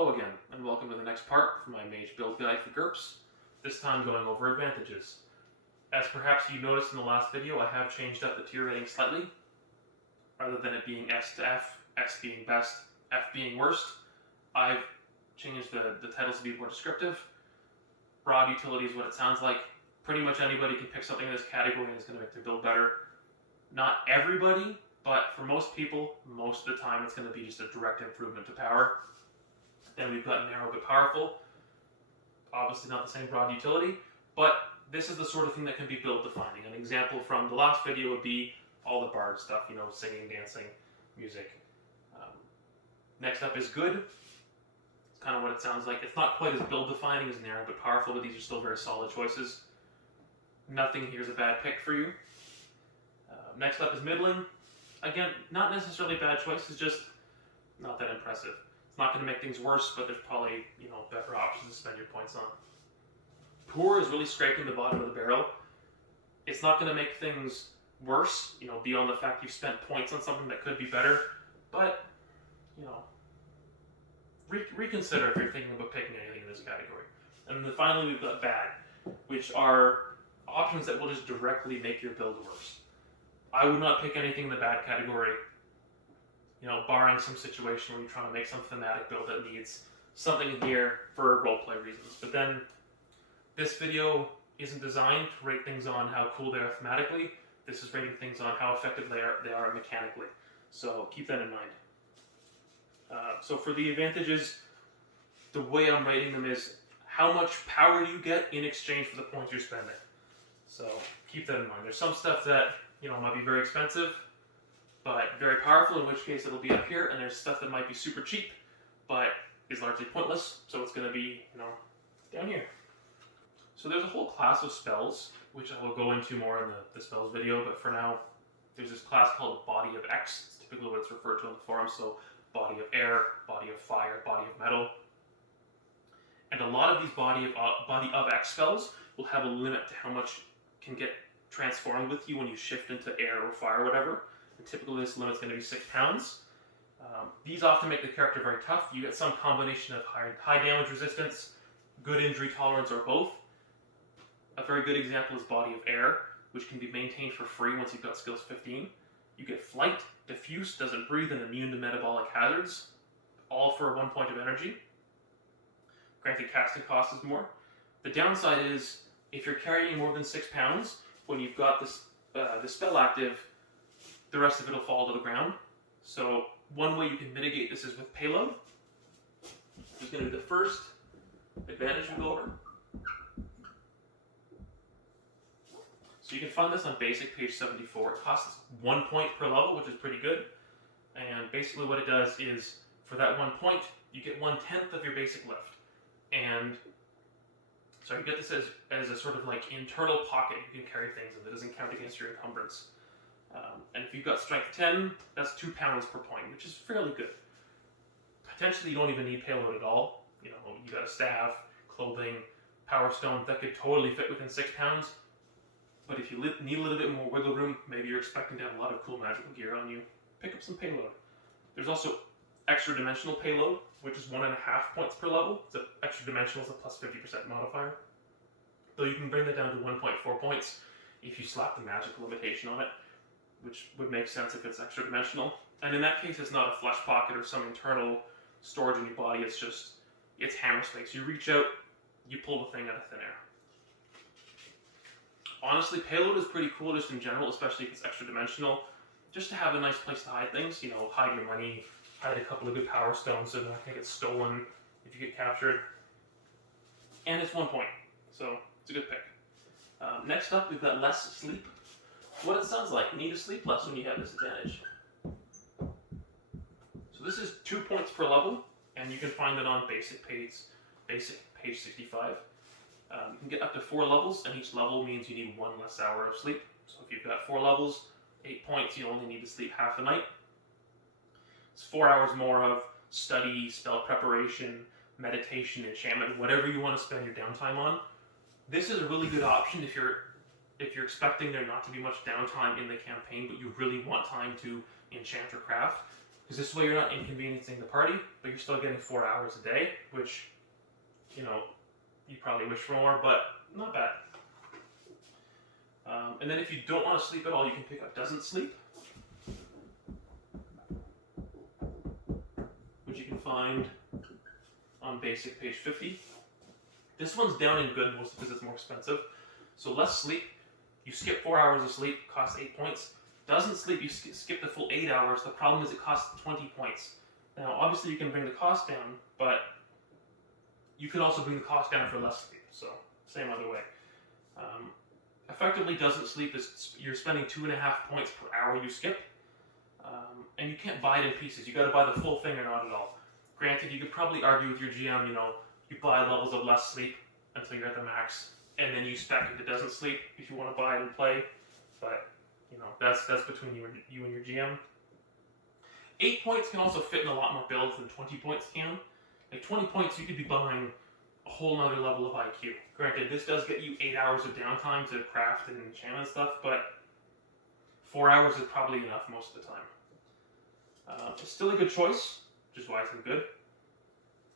Hello again, and welcome to the next part from my Mage Build guide for GURPS, this time going over advantages. As perhaps you noticed in the last video, I have changed up the tier rating slightly. Rather than it being S to F, S being best, F being worst, I've changed the titles to be more descriptive. Broad utility is what it sounds like. Pretty much anybody can pick something in this category and it's going to make their build better. Not everybody, but for most people, most of the time it's going to be just a direct improvement to power. Then we've got narrow but powerful. Obviously not the same broad utility, but this is the sort of thing that can be build defining. An example from the last video would be all the bard stuff, you know, singing, dancing, music. Next up is good. It's kind of what it sounds like. It's not quite as build defining as narrow but powerful, but these are still very solid choices. Nothing here is a bad pick for you. Next up is middling. Again, not necessarily bad choices, just not that impressive. It's not going to make things worse, but there's probably, better options to spend your points on. Poor is really scraping the bottom of the barrel. It's not going to make things worse, beyond the fact you've spent points on something that could be better, but, reconsider if you're thinking about picking anything in this category. And then finally we've got bad, which are options that will just directly make your build worse. I would not pick anything in the bad category, barring some situation where you're trying to make some thematic build that needs something in here for roleplay reasons. But then, this video isn't designed to rate things on how cool they are thematically. This is rating things on how effective they are mechanically. So keep that in mind. So for the advantages, the way I'm rating them is how much power you get in exchange for the points you're spending. So keep that in mind. There's some stuff that might be very expensive, but very powerful, in which case it'll be up here, and there's stuff that might be super cheap, but is largely pointless, so it's going to be, down here. So there's a whole class of spells, which I will go into more in the spells video, but for now, there's this class called Body of X. It's typically what it's referred to on the forum, so Body of Air, Body of Fire, Body of Metal. And a lot of these Body of X spells will have a limit to how much can get transformed with you when you shift into air or fire or whatever. And typically this limit's going to be 6 pounds. These often make the character very tough. You get some combination of high damage resistance, good injury tolerance, or both. A very good example is Body of Air, which can be maintained for free once you've got skills 15. You get Flight, Diffuse, doesn't breathe, and immune to metabolic hazards, all for 1 point of energy. Granted, casting cost is more. The downside is, if you're carrying more than 6 pounds, when you've got this the spell active, the rest of it will fall to the ground. So one way you can mitigate this is with payload. This is going to be the first advantage we go over. So you can find this on basic page 74. It costs 1 point per level, which is pretty good. And basically what it does is, for that 1 point, you get 1/10 of your basic lift. And so you get this as a sort of like internal pocket you can carry things in that doesn't count against your encumbrance. And if you've got strength 10, that's 2 pounds per point, which is fairly good. Potentially you don't even need payload at all. You got a staff, clothing, power stone, that could totally fit within 6 pounds. But if you need a little bit more wiggle room, maybe you're expecting to have a lot of cool magical gear on you, pick up some payload. There's also extra dimensional payload, which is 1.5 points per level. So extra dimensional is a plus 50% modifier. Though you can bring that down to 1.4 points if you slap the magical limitation on it, which would make sense if it's extra dimensional. And in that case, it's not a flesh pocket or some internal storage in your body. It's hammer space. You reach out, you pull the thing out of thin air. Honestly, payload is pretty cool just in general, especially if it's extra dimensional. Just to have a nice place to hide things, hide your money, hide a couple of good power stones so they're not going to get stolen if you get captured. And it's 1 point, so it's a good pick. Next up, we've got less sleep. What it sounds like, you need to sleep less when you have this advantage. So this is 2 points per level, and you can find it on basic page 65. You can get up to 4 levels, and each level means you need 1 less hour of sleep. So if you've got 4 levels, 8 points, you only need to sleep half a night. It's 4 hours more of study, spell preparation, meditation, enchantment, whatever you want to spend your downtime on. This is a really good option if you're expecting there not to be much downtime in the campaign, but you really want time to enchant or craft. because this way you're not inconveniencing the party, but you're still getting 4 hours a day, which, you know, you probably wish for more, but not bad. And then if you don't want to sleep at all, you can pick up Doesn't Sleep, which you can find on basic page 50. This one's down in good mostly because it's more expensive. So less sleep, you skip 4 hours of sleep, costs 8 points. Doesn't Sleep, you skip the full 8 hours. The problem is it costs 20 points. Now obviously you can bring the cost down, but you could also bring the cost down for less sleep. So same other way. Effectively, Doesn't Sleep is you're spending 2.5 points per hour you skip, and you can't buy it in pieces. You got to buy the full thing or not at all. Granted, you could probably argue with your GM. You know, you buy levels of less sleep until you're at the max, and then you stack it to Doesn't Sleep if you want to buy it and play. But you know, that's between you and your GM. 8 points can also fit in a lot more builds than 20 points can. Like 20 points, you could be buying a whole nother level of IQ. Granted, this does get you 8 hours of downtime to craft and enchant and stuff, but 4 hours is probably enough most of the time. It's still a good choice, which is why it's good,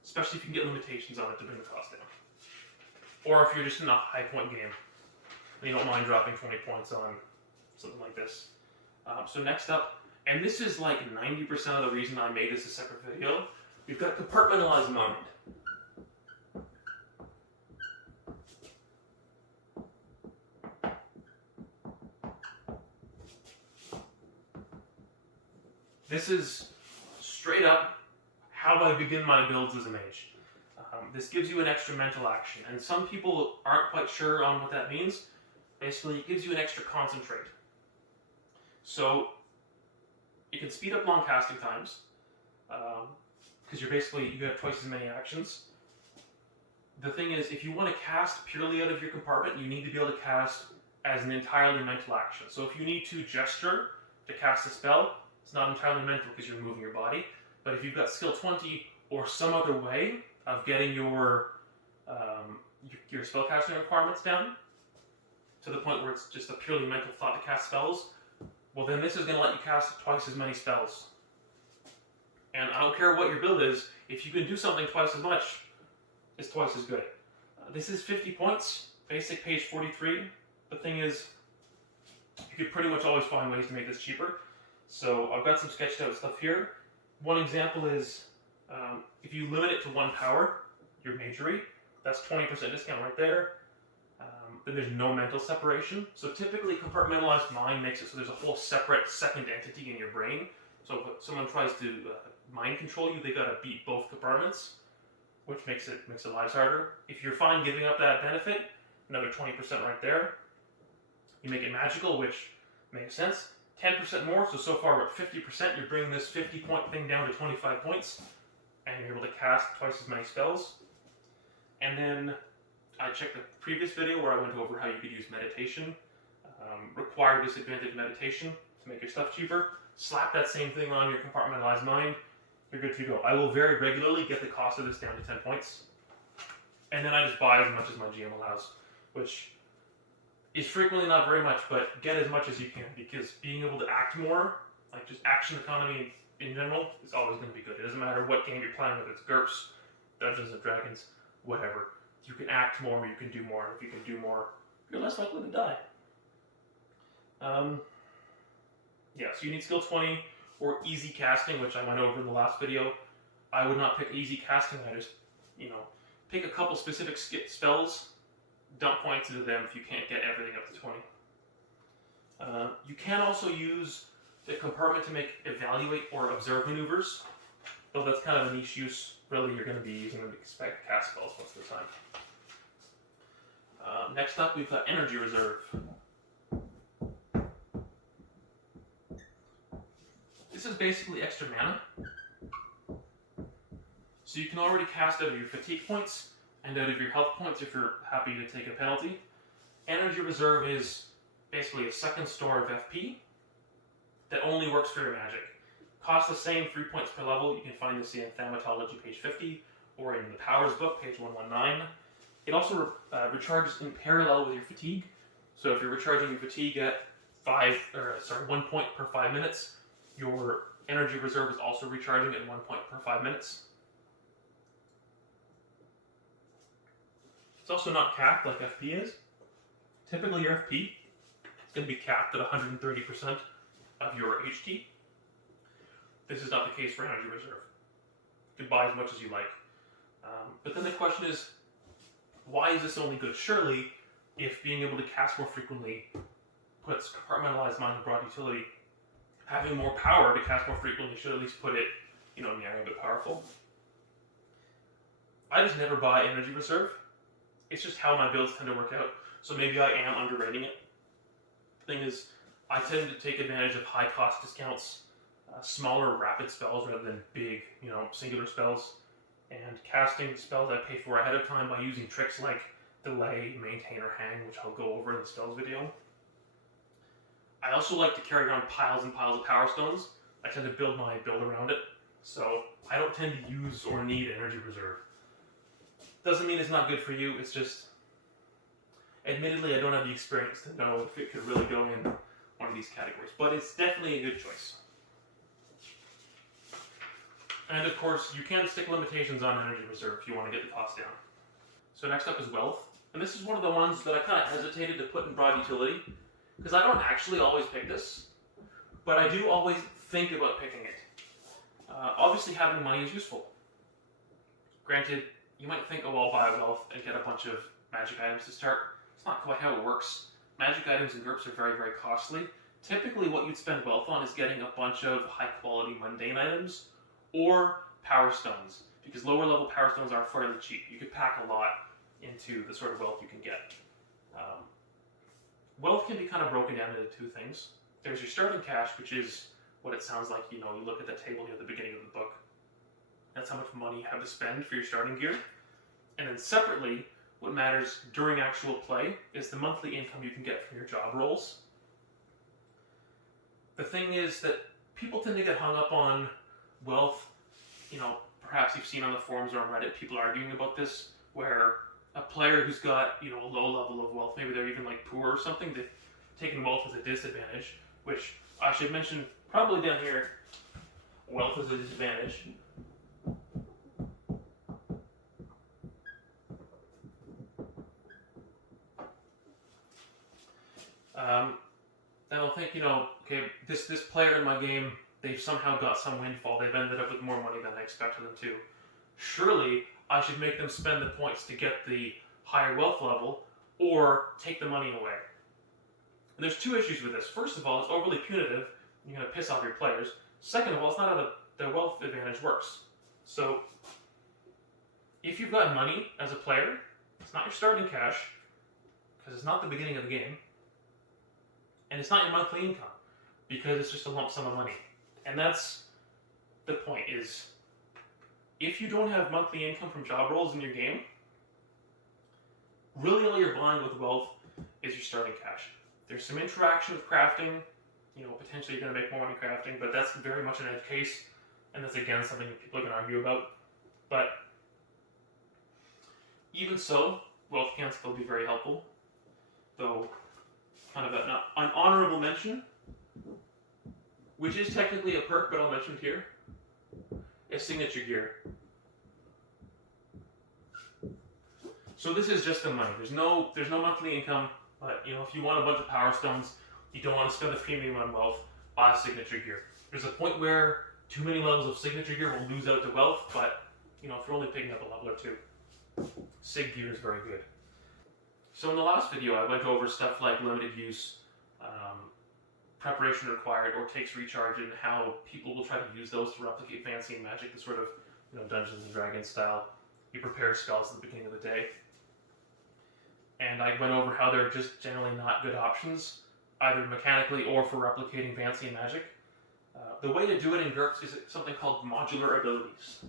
especially if you can get limitations on it to bring the cost down. Or if you're just in a high point game and you don't mind dropping 20 points on something like this. So next up, and this is like 90% of the reason I made this a separate video, we've got Compartmentalized Mind. This is straight up how I begin my builds as a mage. This gives you an extra mental action, and some people aren't quite sure on what that means. Basically, it gives you an extra concentrate. So, it can speed up long casting times, because you have twice as many actions. The thing is, if you want to cast purely out of your compartment, you need to be able to cast as an entirely mental action. So if you need to gesture to cast a spell, it's not entirely mental because you're moving your body. But if you've got skill 20 or some other way of getting your spellcasting requirements down to the point where it's just a purely mental thought to cast spells, well then this is going to let you cast twice as many spells. And I don't care what your build is, if you can do something twice as much, it's twice as good. This is 50 points, basic page 43. The thing is, you could pretty much always find ways to make this cheaper. So I've got some sketched out stuff here. One example is, if you limit it to 1 power, your magery, that's 20% discount right there. Then there's no mental separation. So typically Compartmentalized Mind makes it so there's a whole separate second entity in your brain. So if someone tries to mind control you, they gotta beat both compartments, which makes lives harder. If you're fine giving up that benefit, another 20% right there. You make it magical, which makes sense. 10% more, so far we're at 50%. You're bringing this 50 point thing down to 25 points, and you're able to cast twice as many spells. And then I checked the previous video where I went over how you could use meditation, required disadvantage meditation to make your stuff cheaper. Slap that same thing on your Compartmentalized Mind, you're good to go. I will very regularly get the cost of this down to 10 points, and then I just buy as much as my GM allows, which is frequently not very much, but get as much as you can, because being able to act more, like just action economy in general, is always going to be good. It doesn't matter what game you're playing, whether it's GURPS, Dungeons and Dragons, whatever. You can act more, you can do more. If you can do more, you're less likely to die. Yeah, so you need skill 20 or easy casting, which I went over in the last video. I would not pick easy casting. I just, pick a couple specific spells, dump points into them if you can't get everything up to 20. You can also use the compartment to make evaluate or observe maneuvers, though that's kind of a niche use. Really, you're going to be using them to cast spells most of the time. Next up, we've got Energy Reserve. This is basically extra mana. So you can already cast out of your fatigue points and out of your health points if you're happy to take a penalty. Energy Reserve is basically a second store of FP that only works for your magic. Costs the same, 3 points per level. You can find this in Thaumaturgy, page 50, or in the Powers book, page 119. It also recharges in parallel with your fatigue. So if you're recharging your fatigue at 1 point per 5 minutes, your Energy reserve is also recharging at 1 point per 5 minutes. It's also not capped like FP is. Typically your FP is going to be capped at 130% of your HT. This is not the case for energy reserve. You can buy as much as you like. But then the question is, why is this only good? Surely, if being able to cast more frequently puts compartmentalized mind and broad utility, having more power to cast more frequently should at least put it, near a bit powerful. I just never buy energy reserve. It's just how my builds tend to work out. So maybe I am underrating it. The thing is, I tend to take advantage of high cost discounts, smaller rapid spells rather than big, singular spells, and casting spells I pay for ahead of time by using tricks like delay, maintain, or hang, which I'll go over in the spells video. I also like to carry around piles and piles of power stones. I tend to build my build around it, so I don't tend to use or need energy reserve. Doesn't mean it's not good for you, it's just, admittedly I don't have the experience to know if it could really go in one of these categories, but it's definitely a good choice. And of course, you can stick limitations on energy reserve if you want to get the cost down. So next up is wealth, and this is one of the ones that I kind of hesitated to put in broad utility, because I don't actually always pick this, but I do always think about picking it. Obviously having money is useful. Granted, you might think, oh, I'll buy wealth and get a bunch of magic items to start. It's not quite how it works. Magic items in GURPS are very, very costly. Typically what you'd spend wealth on is getting a bunch of high quality mundane items or power stones, because lower level power stones are fairly cheap. You could pack a lot into the sort of wealth you can get. Wealth can be kind of broken down into two things. There's your starting cash, which is what it sounds like, you look at the table here at the beginning of the book. That's how much money you have to spend for your starting gear. And then separately, what matters during actual play is the monthly income you can get from your job roles. The thing is that people tend to get hung up on wealth. Perhaps you've seen on the forums or on Reddit people arguing about this, where a player who's got, a low level of wealth, maybe they're even like poor or something, they've taken wealth as a disadvantage, which I should mention probably down here, wealth is a disadvantage. Then I'll think, okay, this player in my game, they've somehow got some windfall, they've ended up with more money than I expected them to. Surely, I should make them spend the points to get the higher wealth level, or take the money away. And there's two issues with this. First of all, it's overly punitive, you're going to piss off your players. Second of all, it's not how the wealth advantage works. So, if you've got money as a player, it's not your starting cash, because it's not the beginning of the game, and it's not your monthly income, because it's just a lump sum of money. And that's the point, is if you don't have monthly income from job roles in your game, really all you're buying with wealth is your starting cash. There's some interaction with crafting, potentially you're going to make more money crafting, but that's very much an edge case, and that's again something that people are going to argue about. But even so, wealth can still be very helpful, though kind of an honorable mention, which is technically a perk, but I'll mention it here, is signature gear. So this is just the money. There's no monthly income, but if you want a bunch of power stones, you don't want to spend the premium on wealth, buy signature gear. There's a point where too many levels of signature gear will lose out to wealth, but if you're only picking up a level or two, sig gear is very good. So in the last video, I went over stuff like limited use, preparation required, or takes recharge, and how people will try to use those to replicate fancy and magic, the sort of Dungeons and Dragons style. You prepare spells at the beginning of the day. And I went over how they're just generally not good options, either mechanically or for replicating fancy and magic. The way to do it in GURPS is something called modular abilities.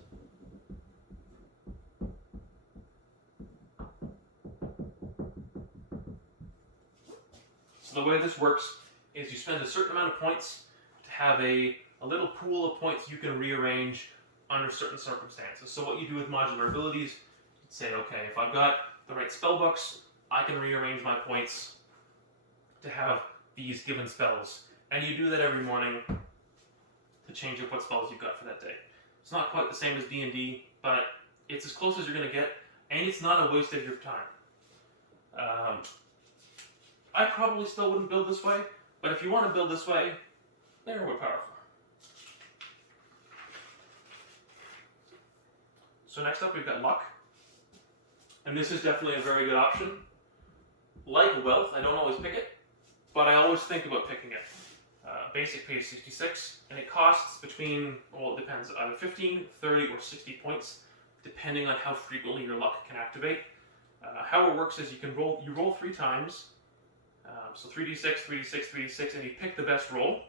So the way this works is you spend a certain amount of points to have a little pool of points you can rearrange under certain circumstances. So what you do with modular abilities, you'd say, okay, if I've got the right spell books, I can rearrange my points to have these given spells. And you do that every morning to change up what spells you've got for that day. It's not quite the same as D&D, but it's as close as you're going to get, and it's not a waste of your time. I probably still wouldn't build this way, but if you want to build this way, there we're powerful. So next up we've got luck, and this is definitely a very good option. Like wealth, I don't always pick it, but I always think about picking it. Basic pay is 66, and it costs between, well, it depends, either 15, 30, or 60 points, depending on how frequently your luck can activate. How it works is you roll 3 times, so 3d6, 3d6, 3d6, and you pick the best roll,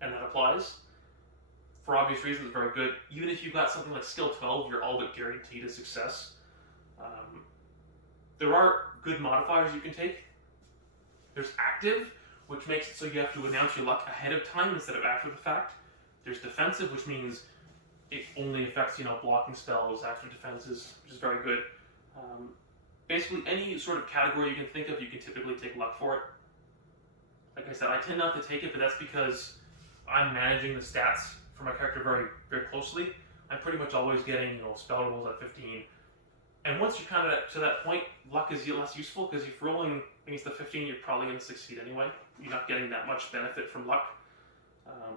and that applies. For obvious reasons, it's very good. Even if you've got something like skill 12, you're all but guaranteed a success. There are good modifiers you can take. There's active, which makes it so you have to announce your luck ahead of time instead of after the fact. There's defensive, which means it only affects, blocking spells, active defenses, which is very good. Basically, any sort of category you can think of, you can typically take luck for it. Like I said, I tend not to take it, but that's because I'm managing the stats for my character very, very closely. I'm pretty much always getting, spell rolls at 15. And once you're kind of to that point, luck is less useful, because if you're rolling against the 15, you're probably going to succeed anyway. You're not getting that much benefit from luck.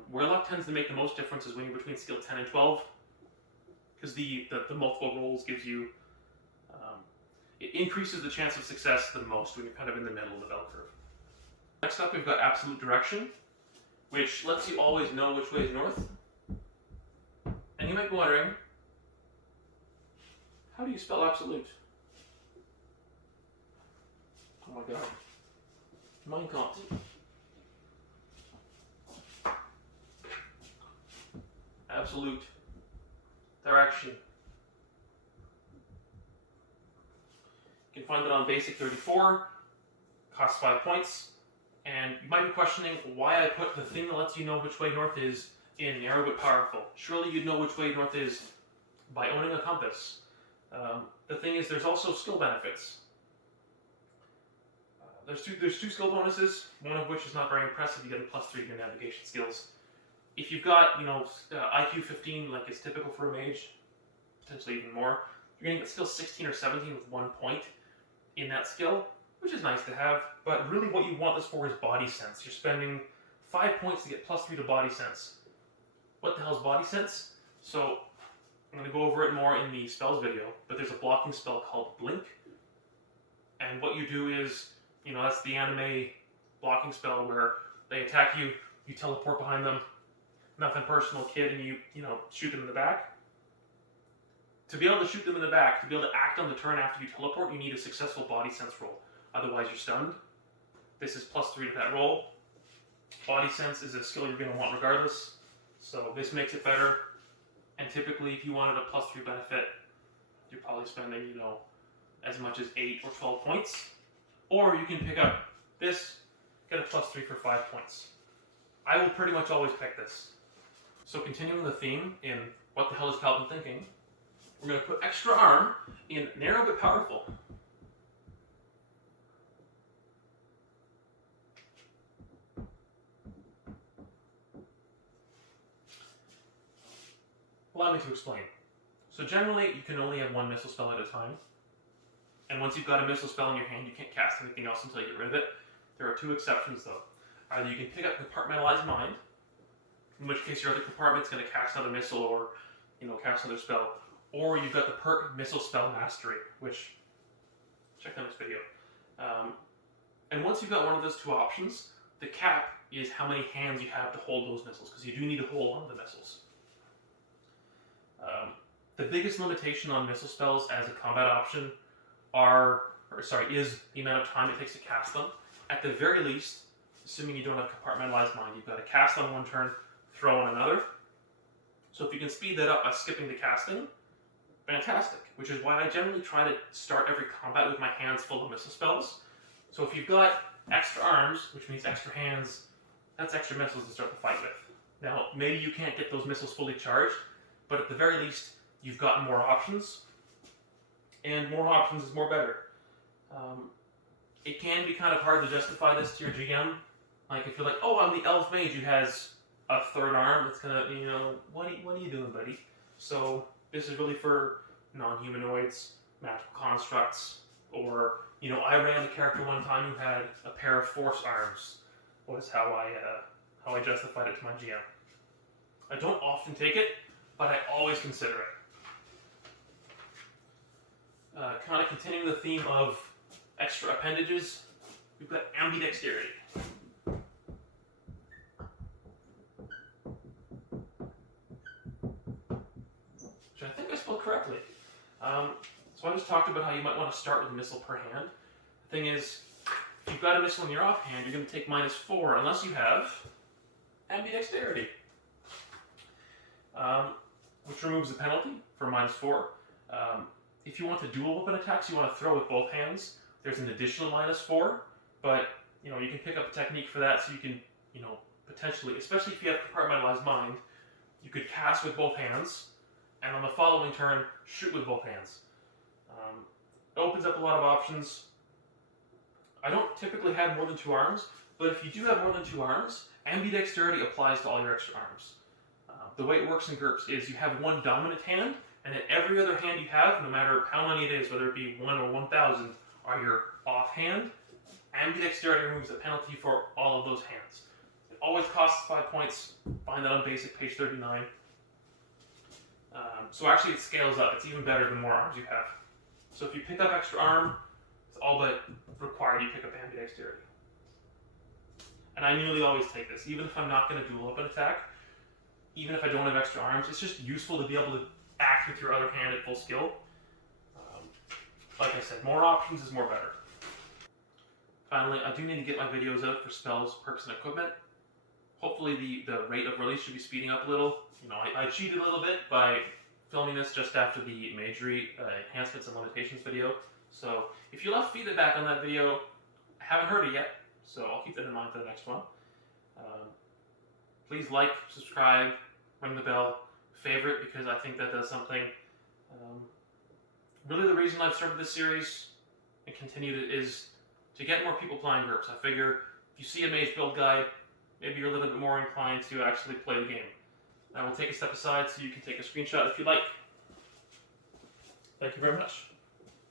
Where luck tends to make the most difference is when you're between skill 10 and 12, because the multiple rolls gives you, it increases the chance of success the most when you're kind of in the middle of the bell curve. Next up, we've got absolute direction, which lets you always know which way is north. And you might be wondering, how do you spell absolute? Oh my god. Mine can't. Absolute direction. You can find it on Basic 34, costs 5 points, and you might be questioning why I put the thing that lets you know which way north is in narrow but powerful. Surely you'd know which way north is by owning a compass. The thing is, there's also skill benefits. There's two skill bonuses, one of which is not very impressive. You get a +3 to your navigation skills. If you've got, IQ 15, like is typical for a mage, potentially even more, you're going to get skill 16 or 17 with 1 point in that skill, which is nice to have, but really what you want this for is body sense. You're spending 5 points to get +3 to body sense. What the hell is body sense? So, I'm going to go over it more in the spells video, but there's a blocking spell called Blink, and what you do is, that's the anime blocking spell where they attack you, you teleport behind them, nothing personal, kid, and you shoot them in the back. To be able to shoot them in the back, to be able to act on the turn after you teleport, you need a successful body sense roll. Otherwise, you're stunned. This is +3 to that roll. Body sense is a skill you're going to want regardless, so this makes it better. And typically, if you wanted a +3 benefit, you're probably spending, as much as 8 or 12 points. Or you can pick up this, get a +3 for 5 points. I will pretty much always pick this. So continuing the theme in what the hell is Calvin thinking, we're going to put extra arm in narrow but powerful. Allow me to explain. So generally, you can only have one missile spell at a time. And once you've got a missile spell in your hand, you can't cast anything else until you get rid of it. There are 2 exceptions though. Either you can pick up Compartmentalized Mind, in which case your other compartment's going to cast another missile or, cast another spell. Or you've got the perk Missile Spell Mastery, which, check out this video. And once you've got one of those 2 options, the cap is how many hands you have to hold those missiles, because you do need to hold on to the missiles. The biggest limitation on missile spells as a combat option is the amount of time it takes to cast them. At the very least, assuming you don't have Compartmentalized Mind, you've got to cast on one turn, throw on another. So if you can speed that up by skipping the casting, fantastic. Which is why I generally try to start every combat with my hands full of missile spells. So if you've got extra arms, which means extra hands, that's extra missiles to start the fight with. Now, maybe you can't get those missiles fully charged, but at the very least, you've got more options. And more options is more better. It can be kind of hard to justify this to your GM. Like, if you're like, oh, I'm the elf mage who has a third arm that's gonna, you know, what are you doing, buddy? So this is really for non-humanoids, magical constructs, or, you know, I ran a character one time who had a pair of force arms, was how I justified it to my GM. I don't often take it, but I always consider it. Kind of continuing the theme of extra appendages, we've got ambidexterity. Which I think I spelled correctly. So I just talked about how you might want to start with a missile per hand. The thing is, if you've got a missile in your offhand, you're going to take -4 unless you have ambidexterity, which removes the penalty for -4. If you want to dual weapon attacks, you want to throw with both hands. There's an additional -4, but you know you can pick up a technique for that, so you can, you know, potentially, especially if you have compartmentalized mind, you could cast with both hands, and on the following turn, shoot with both hands. It opens up a lot of options. I don't typically have more than 2 arms, but if you do have more than 2 arms, ambidexterity applies to all your extra arms. The way it works in GURPS is you have one dominant hand, and then every other hand you have, no matter how many it is, whether it be 1 or 1,000, are your offhand. Ambidexterity removes the penalty for all of those hands. It always costs 5 points. Find that on basic, page 39. So actually it scales up. It's even better the more arms you have. So if you pick up extra arm, it's all but required you pick up ambidexterity. And I nearly always take this, even if I'm not going to dual weapon attack, even if I don't have extra arms. It's just useful to be able to act with your other hand at full skill. Like I said, more options is more better. Finally, I do need to get my videos out for spells, perks, and equipment. Hopefully the rate of release should be speeding up a little. You know, I cheated a little bit by filming this just after the Magery enhancements and limitations video. So if you left feedback on that video, I haven't heard it yet, so I'll keep that in mind for the next one. Please like, subscribe, ring the bell, favorite, because I think that does something. Really the reason I've started this series and continued it is to get more people playing GURPS. I figure if you see a Mage Build guide, maybe you're a little bit more inclined to actually play the game. I will take a step aside so you can take a screenshot if you like. Thank you very much.